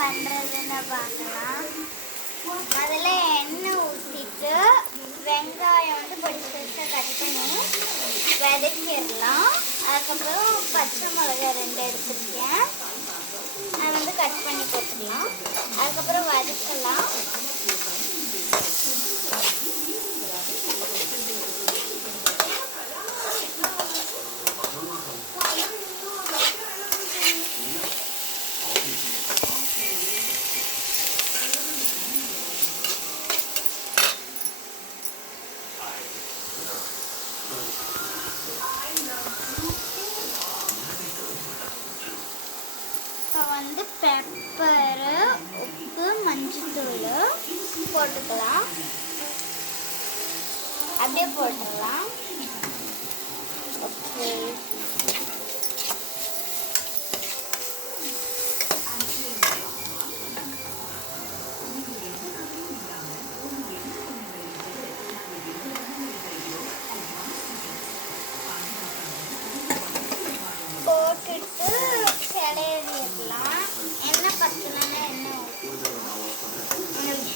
பண்ணுறதுன்னு பார்க்கலாம். அதில் எண்ணெய் ஊற்றிட்டு வெங்காயம் வந்து பொடிச்சு பொடிச்சா கட் பண்ணி வதக்கிடலாம். அதுக்கப்புறம் பச்சை மிளகாய் 2 எடுத்துருக்கேன், அதை வந்து கட் பண்ணி போட்டுக்கலாம். அதுக்கப்புறம் வதக்கலாம். வந்து பெப்பரு, உப்பு, மஞ்சத்தூள் போட்டுக்கலாம். அப்படியே போட்டுடலாம். ஓகே, போட்டுட்டு கிளறிடலாம். எண்ணெய் பத்தலைன்னா எண்ணெய் ஊற்றிக்கலாம்.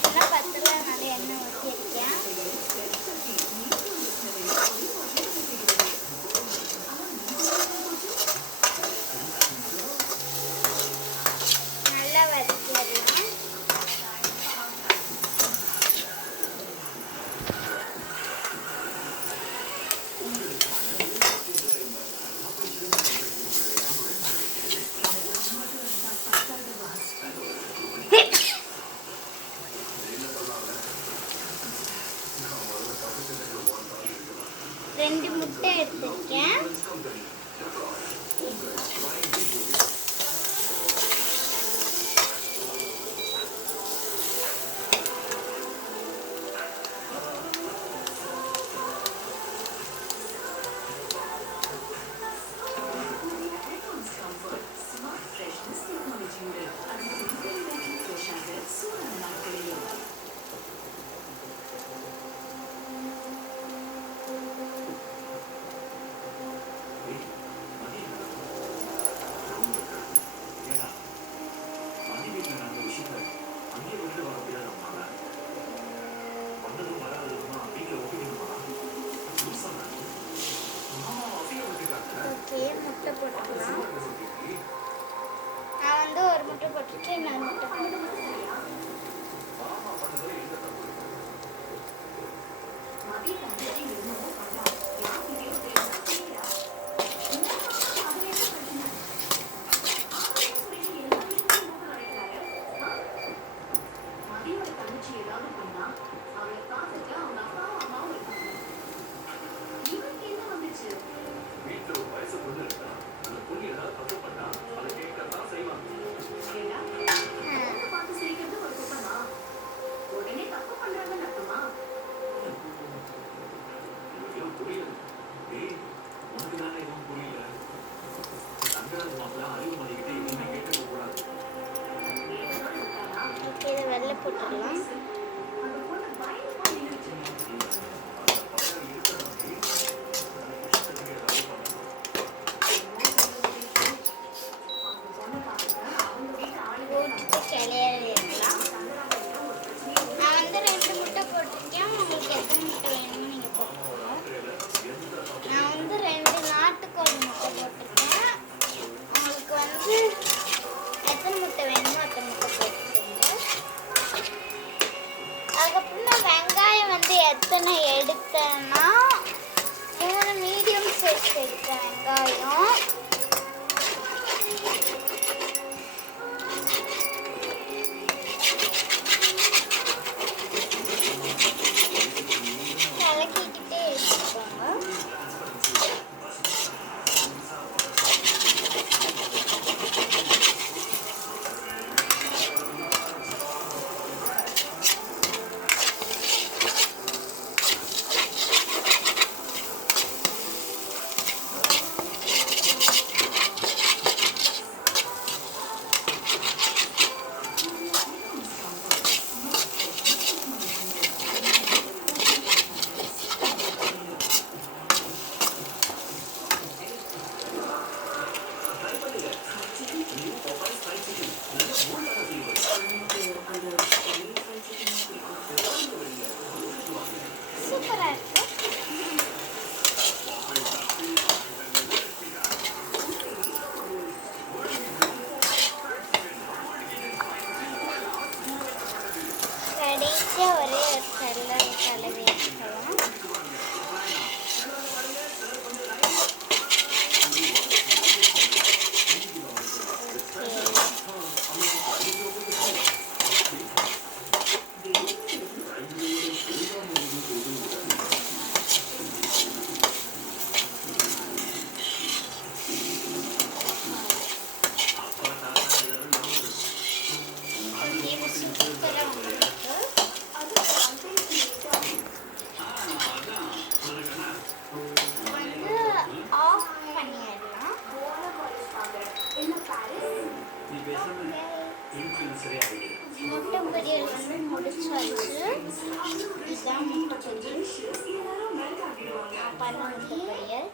எண்ணெய் பத்தலைனால எண்ணெய் ஊற்றிருக்கேன். நல்லா வதக்கிடலாம். ரெண்டு முட்டை எடுத்துருக்கேன். ஓகே, முட்டை போட்டுக்கலாம். நான் வந்து ஒரு முட்டை போட்டுட்டு இன்னொரு முட்டை போட்டுக்கலாம். இதை வெளில போட்டுடலாம். போட்டுட்டு கிளறிடலாம். நான் வந்து 2 முட்டை போட்டிருக்கேன். உங்களுக்கு எத்தனை முட்டை வேணுமோ நீங்கள் போட்டுக்கணும். நான் வந்து 2 நாட்டுக்கோழி முட்டை போட்டிருக்கேன். உங்களுக்கு வந்து எத்தனை முட்டை வேணுமோ அத்தனை முட்டை போட்டுக்கோங்க. முட்டை பொரியல் வந்து முடிச்சாச்சு. இதுதான் முட்டை பொரியல். நான் பண்ண முட்டை பொரியல்.